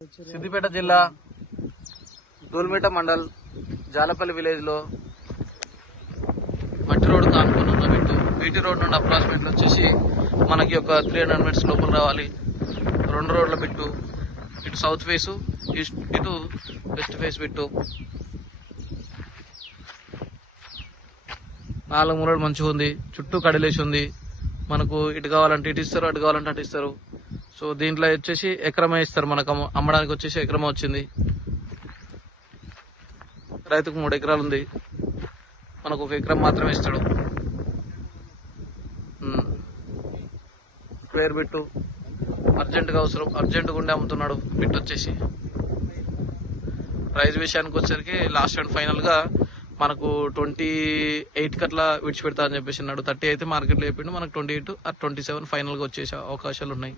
సిద్దిపేట జిల్లా దూల్మేట మండల్ జాలపల్లి విలేజ్ లో మట్టి రోడ్డు కానుకొని ఉన్న బిట్టు బీటీ రోడ్ నుండి అప్రాక్సిమేట్ వచ్చేసి మనకి ఒక 300 మీటర్స్ లోపల రావాలి. 2 రోడ్ల బిట్టు, ఇటు సౌత్ ఫేస్, ఇటు వెస్ట్ ఫేస్ బిట్టు. 4 మూలలు మంచిగా ఉంది, చుట్టూ కడిలేసి ఉంది. మనకు ఇటు కావాలంటే ఇటు ఇస్తారు, అటు కావాలంటే అటు ఇస్తారు. సో దీంట్లో వచ్చేసి ఎకరమే ఇస్తారు. మనకు అమ్మడానికి వచ్చేసి ఎకరమే వచ్చింది. రైతుకు 3 ఎకరాలు ఉంది, మనకు 1 ఎకరం మాత్రమే ఇస్తాడు. స్క్వేర్ బిట్టు అర్జెంటుగా అవసరం, అర్జెంటుగా ఉండే అమ్ముతున్నాడు బిట్ వచ్చేసి. ప్రైజ్ విషయానికి వచ్చేసరికి లాస్ట్ అండ్ ఫైనల్ గా మనకు 28 అట్లా విడిచిపెడతా అని చెప్పేసి అన్నాడు. 30 అయితే మార్కెట్లో చెప్పిండు, మనకు 28 or 27 ఫైనల్ గా వచ్చేసే అవకాశాలు ఉన్నాయి.